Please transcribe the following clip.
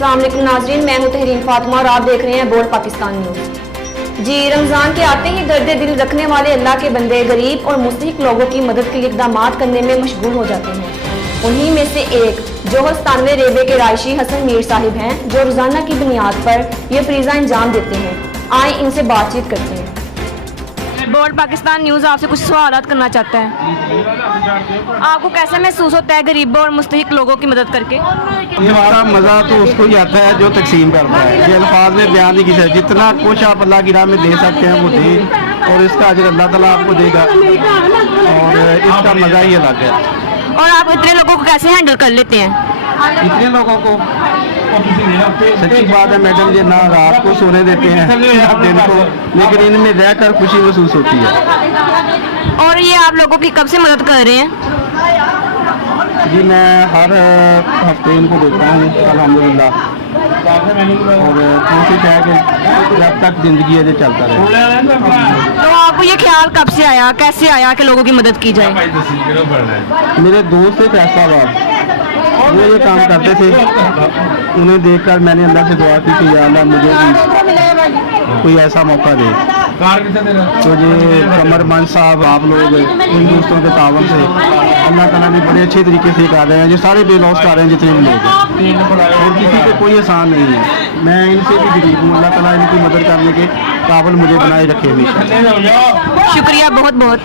अस्सलाम वालेकुम नाजरीन, मैं हूं तहरीन फातिमा और आप देख रहे हैं बोल्ड पाकिस्तान न्यूज़। जी, रमज़ान के आते ही दर्द दिल रखने वाले अल्लाह के बंदे गरीब और मुस्तहिक लोगों की मदद के लिए इक़दाम करने में मशगूल हो जाते हैं। उन्हीं में से एक जोहस्तानवे रेबे के रायशी हसन मीर साहिब हैं, जो रोज़ाना की बुनियाद पर यह फरीज़ा अंजाम देते हैं। आए इनसे बातचीत करते हैं। बोल्ड पाकिस्तान न्यूज़ आपसे कुछ सवाल करना चाहता है। आपको कैसा महसूस होता है गरीबों और मुस्तहिक लोगों की मदद करके? ये हमारा मज़ा तो उसको ही आता है जो तकसीम करता है। ये अल्फाज में बयान नहीं किया, जितना कुछ आप अल्लाह की राह में दे सकते हैं वो दे, और इसका अजर अल्लाह ताला आपको देगा, और इसका मज़ा ही अलग है। और आप इतने लोगों को कैसे हैंडल कर लेते हैं? इतने लोगों को सच्ची बात है मैडम, ये ना रात को सोने देते हैं ना दिन को, लेकिन इनमें रहकर खुशी महसूस होती है। और ये आप लोगों की कब से मदद कर रहे हैं? जी मैं हर हफ्ते इनको देता हूँ अल्हम्दुलिल्लाह, और कोशिश है कि जब तक ज़िंदगी है ये चलता रहे। तो आपको ये ख्याल कब से आया, कैसे आया कि लोगों की मदद की जाए? मेरे दोस्त थे फैसलाबाद, वो ये काम करते थे, उन्हें देखकर मैंने अल्लाह से दुआ की कि या अल्लाह मुझे भी कोई ऐसा मौका दे। तो ये कमरमंद साहब, आप लोग इन दोस्तों के तावन से अल्लाह ताला ने बड़े अच्छे तरीके से कर रहे हैं, जो सारे बेलॉस कर रहे हैं जितने भी लोग हैं, और किसी पे कोई आसान नहीं है। मैं इनसे भी गरीब हूँ, अल्लाह ताला इनकी मदद करने के काबिल मुझे बनाए रखे हमेशा। शुक्रिया बहुत बहुत।